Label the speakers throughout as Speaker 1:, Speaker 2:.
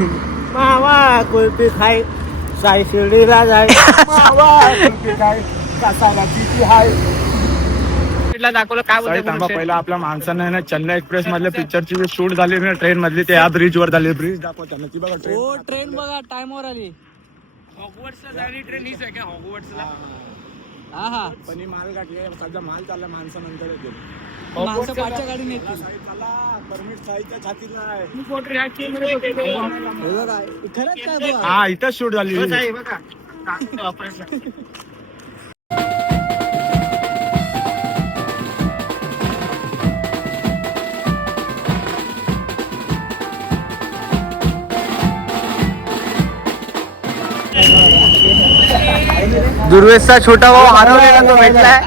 Speaker 1: मावा कुल्फी खाय साई शिर्डीला जाय मावा कुल्फी खाय कसाला किती हाय दाखवलं काय
Speaker 2: थांबा पहिला आपल्या माणसानं आहे ना चेन्नई एक्सप्रेस मधल्या पिक्चरची जी शूट झाली ना ट्रेन मधली ते या ब्रिज वर झाली. ब्रिज दाखवताना ती बघा ट्रेन
Speaker 3: हो ट्रेन बघा टाइमवर आली.
Speaker 1: ट्रेन हीच आहे का?
Speaker 3: हा हा.
Speaker 2: पण ही माल गाठी आहे सध्या माल चालला माणसानंतर येतो.
Speaker 3: माणसं पाचच्या गाडीने येतील.
Speaker 2: परमिट साईच्या छातीला आहे.
Speaker 3: हे बघा. खरंच काय बुवा?
Speaker 2: हा इथंच शूट झाली.
Speaker 1: दुर्वेशचा छोटा भाऊ हरवलेला तो भेटलाय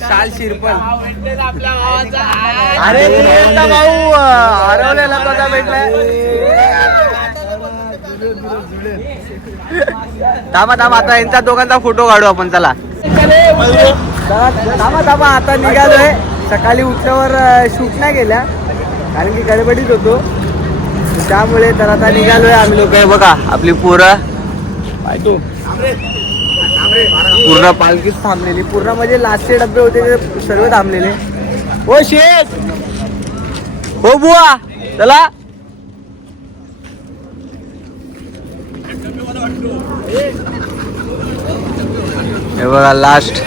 Speaker 3: शाल शिरपल.
Speaker 1: अरे दुर्वेशचा भाऊ हरवलेला तो आता भेटलाय थांबा थांबा आता यांचा दोघांचा फोटो काढू आपण चला. थांबा थांबा आता निघालोय. सकाळी उठल्यावर शूट नाही गेल्या कारण की गडबडीत होतो. त्यामुळे तर आता निघालोय आम्ही लोक. बघा आपली पोरं. पाय तू. पूर्ण पालखीच थांबलेली. पूर्ण म्हणजे लास्टचे डबे होते ते सर्व थांबलेले. ओ शेत हो बुवा! चला. हे बघा लास्ट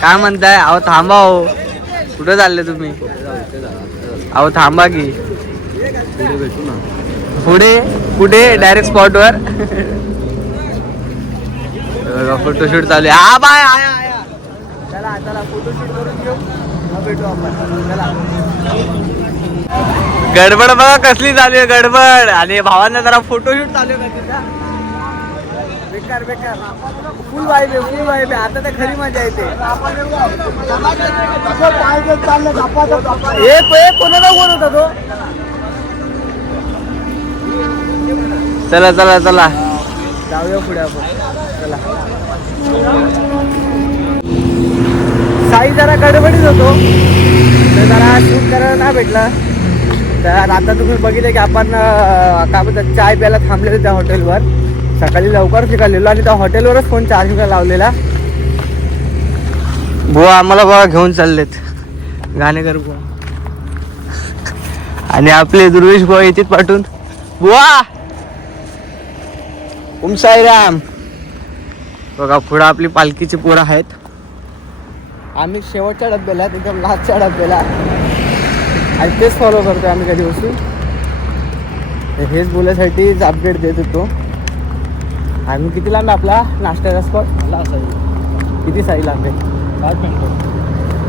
Speaker 1: काय म्हणताय? अहो थांबा हो. कुठं चालले तुम्ही? अहो थांबा की. पुढे कुठे डायरेक्ट स्पॉट वर. फोटोशूट चालू आहे. हा बाय आया आया. चला चला फोटोशूट करून घेऊ. भेटू आपण. चला. गडबड बघा कसली चालू आहे गडबड. आणि भावांना जरा फोटोशूट चालू आहे का बेकार बेकार. फुल वाईब आहे फुल वाईब आहे. आता तर खरी मजा येते. एक एक कोणाला कोण होता तो? चला चला चला. जाऊया पुढे आपण. चला. साई जरा गडबडीत होतो. तर जरा शूट करायला नाही भेटला. तर आता तुम्ही बघितलं की आपण काय म्हणतात चाय प्यायला थांबलेलो त्या हॉटेलवर सकाळी लवकरच निघालेलो आणि त्या हॉटेलवरच फोन चार्जिंगला लावलेला. बुवा आम्हाला बघा घेऊन चाललेत. गाणेकर बुवा. आणि आपले दुर्वेश बुवा येतात पाठवून बुवा! ओम साईराम. बघा पुढं आपली पालखीची पोरं आहेत. आम्ही शेवटच्या डब्याला एकदम लास्टच्या डब्याला. आणि तेच फॉलो करतो आम्ही कधी बसून तर हेच बोलायसाठीच अपडेट देत होतो. आम्ही किती लांब आपला नाश्त्याचा स्पॉट किती साई लांब आहे?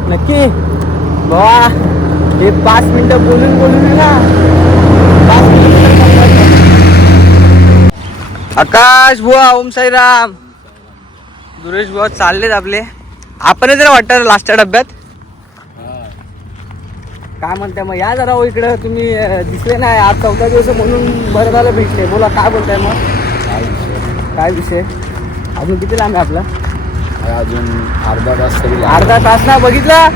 Speaker 1: नक्की? बाबा हे पाच मिनिटं बोलून बोलून ना. पाच मिनिटं आकाश बुवा ओम साईराम. दुरेश बुवा चाललेत आपले. आपण जरा वाटतं लास्टच्या डब्यात? काय म्हणताय मग? या जरा हो इकडं. तुम्ही दिसले नाही. आज चौदा दिवस म्हणून बरं झालं भेटले. बोला काय बोलताय मग? काय विषय? अजून किती लांब आहे आपला?
Speaker 2: अजून अर्धा तास तरी
Speaker 1: अर्धा तास ना बघितलं?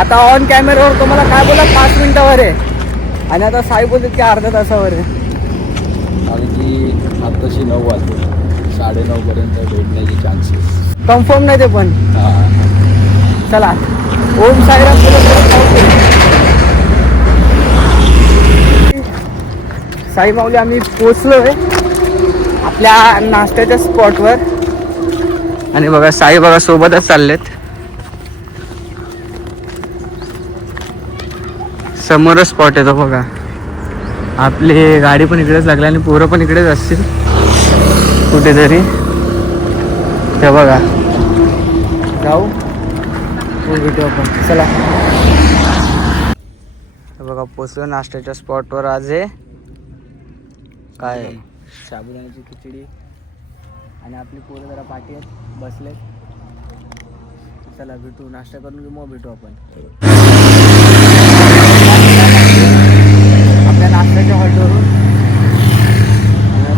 Speaker 1: आता ऑन कॅमेरावर तुम्हाला काय बोला पाच मिनिटावर आहे. आणि आता साई बोलतात की अर्धा तासावर आहे.
Speaker 2: कारण की आताशी नऊ वाजले. साडेनऊ पर्यंत भेटण्याचे चान्सेस
Speaker 1: कन्फर्म नाही ते पण. चला. ओम साईराम बोलत बोलत. साई माऊली आम्ही पोचलोय. आपल्या नाश्त्याच्या स्पॉटवर. आणि बघा साई बघा सोबतच चाललेत. समोरच स्पॉट येतो बघा. आपली गाडी पण इकडेच लागली आणि पोरं पण इकडेच असतील. कुठेतरी. ते बघा. जाऊ. भेटू आपण. चला. बघा पोचलो नाश्त्याच्या स्पॉटवर आज हे काय? साबुदाण्याची खिचडी आणि आपली पोरं जरा पाठी आहेत बसले चला भेटू. नाश्ता करून घेऊ मग भेटू आपण. आपल्या नाश्त्याच्या हॉटेलवरून.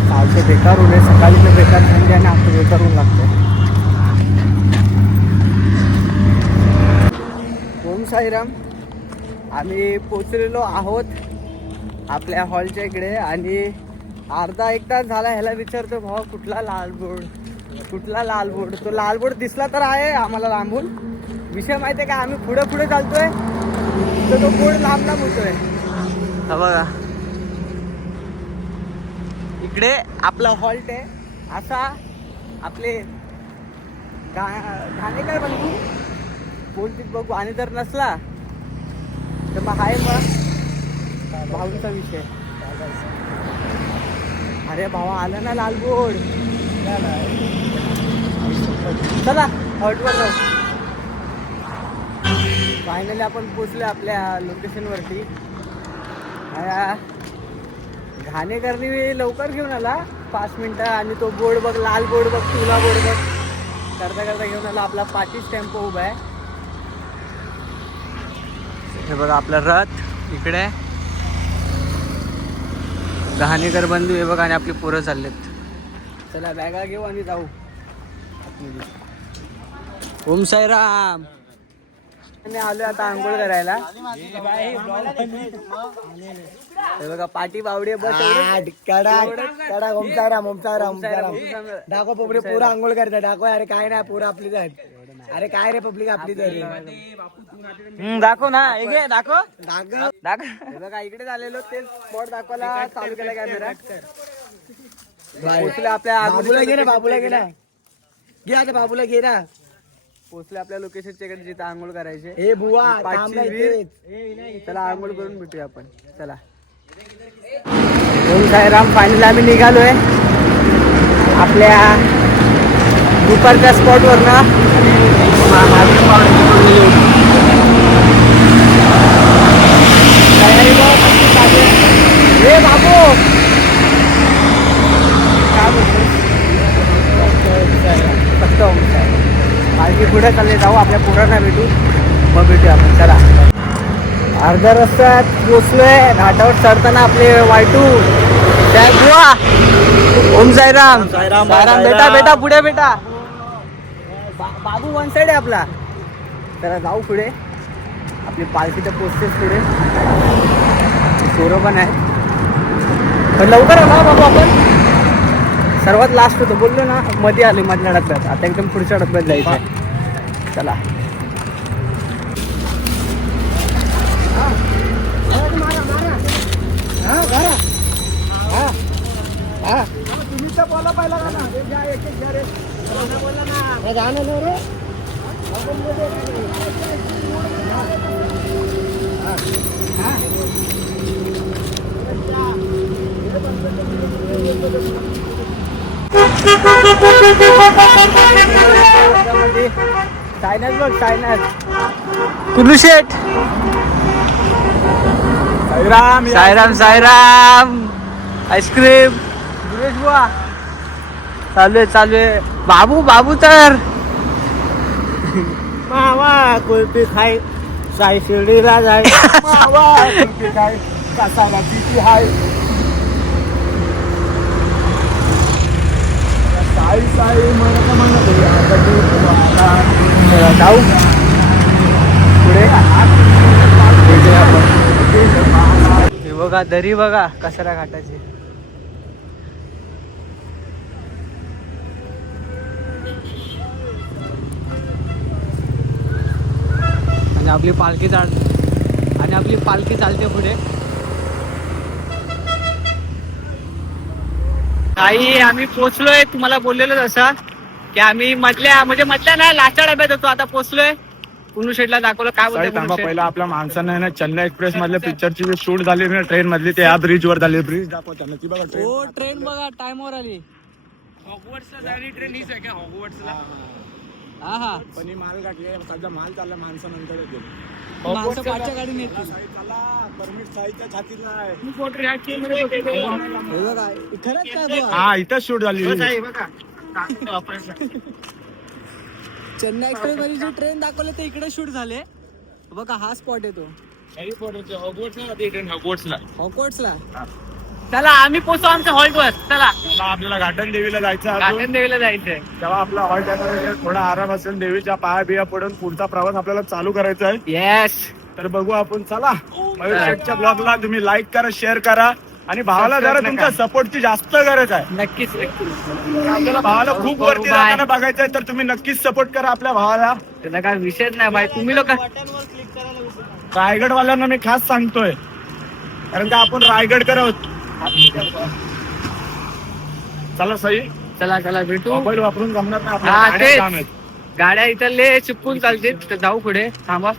Speaker 1: चालते बेकार होणे सकाळी तर बेकार थंडी आणि आता बेकार लागतो होम साईराम. आम्ही पोचलेलो आहोत आपल्या हॉलच्या इकडे आणि अर्धा एक तास झाला ह्याला विचारतो भाऊ कुठला लाल बोर्ड? कुठला लाल बोर्ड? तो लाल बोर्ड दिसला तर आहे आम्हाला लांबून. विषय माहिती आहे का आम्ही पुढे पुढे चालतोय तर तो बोर्ड लांब लांब होतोय. हा बघा. इकडे आपला हॉल्ट आहे. असा आपले गा गाणे काय बघू बोलतीत बघू? आणि जर नसला तर मग आहे मग. भाऊंचा विषय. अरे भावा आला ना लाल बोर्ड. चला हॉटवर जाऊ. फायनली आपण पोचलो आपल्या लोकेशनवरती घाणेकरणी लवकर घेऊन आला. पाच मिनिटं आणि तो बोर्ड बघ लाल बोर्ड बघ तुला बोर्ड बघ. करता करता घेऊन आला आपला पाचीच टेम्पो उभा आहे. हे बघा आपला रथ इकडे. घाणेकर बंधू हे बघा आणि आपली पोरं चाललेत चला बॅगा घेऊ आणि जाऊ. ओम साईराम आणि आलो आता आंघोळ करायला हे बघा पाटी बावडी बस.
Speaker 3: कडा. कडा ओमसाराम ओमसाराम ओमसाराम. दाखव पब्लिक पुरा आंघोळ करतात दाखव अरे काय नाही पुरा आपलीच आहेत अरे काय रे पब्लिक आपलीच आहे
Speaker 1: दाखव ना हे घे दाखव.
Speaker 3: दाखव.
Speaker 1: दाखव. हे बघा इकडे झालेलो ते स्पॉट दाखवायला चालू केला कॅमेरा पोचले आपल्या
Speaker 3: बाबूला घे ना बाबूला घे ना. घे आता बाबूला घे ना.
Speaker 1: पोचले आपल्या लोकेशनच्या इकडे जिथे आंघोळ करायचे.
Speaker 3: हे बुवा थांब ना
Speaker 1: वीर.
Speaker 3: इथेच.
Speaker 1: चला आंघोळ करून भेटूया आपण. चला. ओम साईराम फायनली आम्ही निघालोय. आपल्या दुपारच्या स्पॉटवर ना. ए बाबू काय बोलतो फक्त. बाकी पुढे चालले जाऊ आपल्या पोरांना भेटू मग भेटूया आपण चला अर्ध्या रस्त्यात पोचलोय घाटावर चढताना आपले वायटू त्या बुवा ओम साईराम
Speaker 3: साईराम,
Speaker 1: साईराम बेटा. बेटा पुढे बेटा बा- बाबू वन साइड आहे आपला. तर जाऊ पुढे. आपली पालखी पोस्टेस पोचतेच पुढे. पोरं पण आहे पण लवकर आला बाबू आपण. सर्वात लास्ट होतो. बोललो ना मध्ये आले मधल्या डब्यात. आता एकदम पुढच्या डब्यात जायचं चला.
Speaker 3: तुम्ही तर बोला पहिला का ना
Speaker 1: सायनाच बघ सायनाच कुलू शेठ
Speaker 2: साईराम.
Speaker 1: सायराम सायराम आईस्क्रीम सुरेश बुवा. चालू आहे चालू आहे. बाबू बाबू तर.
Speaker 3: मावा कुल्फी खाय साई शिर्डीला जाय.
Speaker 2: मावा, कुल्फी खाय कासाला किती हाय. साई साई म्हणत म्हणत या
Speaker 1: जाऊ. पुढे हे बघा दरी बघा कचरा घाटाची आणि आपली पालखी चाल आणि आपली पालखी चालते पुढे. काही आम्ही पोचलोय तुम्हाला बोललेलो जसं की आम्ही मधल्या म्हणजे मधल्या ना लास्टच्या डब्यात होतो. आता पोचलोय कुनू शेटला दाखवलं? काय बोलतो
Speaker 2: थांबा पहिला. आपल्या माणसानं आहे ना चेन्नई एक्सप्रेस मधल्या पिक्चरची शूट झाली ना ट्रेन मधली ते या ब्रिज वर झाली. ब्रिज दाखवताना ती बघा ट्रेन
Speaker 3: हो ट्रेन बघा. टाइमवर आली. हा हा.
Speaker 2: पण ही माल गाठली सध्या माल चालला माणसानंतर गेलो
Speaker 3: माणसं पाठच्या गाडीने येतील.
Speaker 2: चला परमिट साईच्या छातीला आहे.
Speaker 3: हे बघा खरंच काय बुवा?
Speaker 2: हा इथंच शूट झाली.
Speaker 3: चेन्नई एक्सप्रेस मध्ये जी ट्रेन दाखवले ते इकडे शूट झाले. बघा हा स्पॉट येतो. हॉकवर्ड्सला
Speaker 4: चला आम्ही पोचू आमच्या हॉल्टवर चला.
Speaker 2: आपल्याला घाटन देवीला जायचं आहे अजून.
Speaker 4: गार्डन देवीला जायचंय.
Speaker 2: तेव्हा आपला हॉल्ट थोडा आराम असेल देवीच्या पाया बिया पडून पुढचा प्रवास आपल्याला चालू करायचा आहे.
Speaker 4: येस
Speaker 2: तर बघू आपण चला. मयूर शेठच्या ब्लॉगला तुम्ही लाईक करा शेअर करा. आणि भावाला जरा तुमच्या. सपोर्टची जास्त गरज आहे.
Speaker 4: नक्कीच नक्कीच.
Speaker 2: आपल्याला भावाला खूप वरती
Speaker 4: Bye.
Speaker 2: जाताना बघायचं आहे तर तुम्ही नक्कीच सपोर्ट करा आपल्या भावाला.
Speaker 4: त्याचा काय विषयच नाही बाई तुम्ही लोक
Speaker 2: रायगड वाल्यांना मी खास सांगतोय. कारण का आपण रायगड करत चला सई.
Speaker 4: चला चला भेटू.
Speaker 2: मोबाईल वापरून जमणार नाही
Speaker 4: हा,
Speaker 2: आपल्याला
Speaker 4: तेच.
Speaker 2: काम आहेत.
Speaker 4: गाड्या इथं ले चिपकून चालतील तर जाऊ पुढे. थांबा.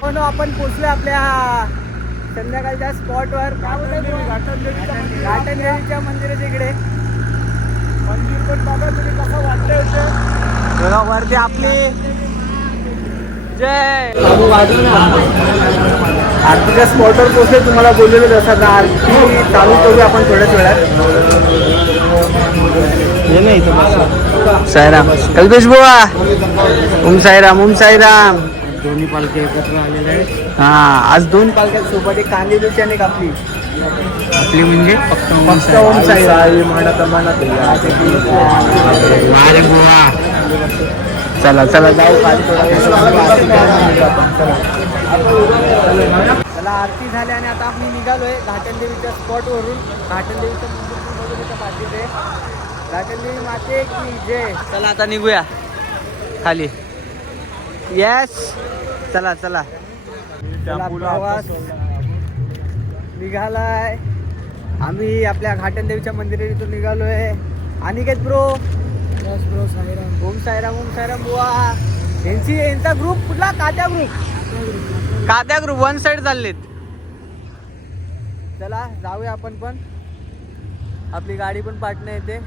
Speaker 1: म्हणून आपण पोचलोय आपल्या संध्याकाळच्या स्पॉटवर काय बोलतोय घाटन देवीच्या मंदिराच्या इकडे.
Speaker 2: मंदिर पण बघा तुम्ही कसं.
Speaker 1: बघा वरती आपली जय. आरतीच्या स्पॉटवर पोचले तुम्हाला बोललेलं जसं आता आरती चालू करू आपण थोड्याच वेळात. हे नाही साईराम. कल्पेश बुवा. ओम साईराम ओम साईराम.
Speaker 4: दोन्ही पालखी एकत्र आलेले आहेत.
Speaker 1: हा आज दोन पालख्या सोबत एक कांदेलीची आणि एक आपली
Speaker 4: आपली म्हणजे फक्त
Speaker 1: ओम साईराम.
Speaker 4: माझे गोवा
Speaker 1: चला चला. जाऊ चला आरती झाली आणि आता आम्ही निघालोय घाटन देवीच्या स्पॉट वरून घाटन देवीचं मंदिर पाठीत आहे. घाटन देवी माते की जय? चला आता निघूया. खाली. येस चला चला. चला प्रवास निघालाय. आम्ही आपल्या घाटन देवीच्या मंदिरात इथून निघालोय. आणि काय ब्रो ब्रो साईराम. ओम साईराम ओम साईराम बुवा. यांची यांचा ग्रुप कुठला? कात्या ग्रुप कात्या ग्रुप वन साइड चाललेत. चला जाऊया आपण पण. आपली गाडी पण पाठणं येते.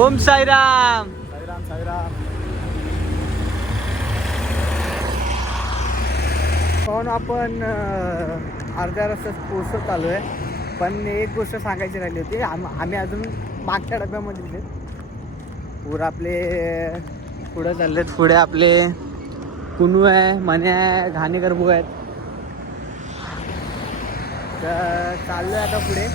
Speaker 1: ओम साईराम.
Speaker 2: साईराम साईराम.
Speaker 1: म्हणून आपण अर्ध्या रस्त्यात पोचत आलो आहे पण एक गोष्ट सांगायची राहिली होती आम आम्ही अजून मागच्या डब्यामध्ये पूर आपले पुढं आहेत पुढे आपले. कुनू आहे मने आहे घाणेकर भाऊ आहेत. तर चाललोय आता पुढे.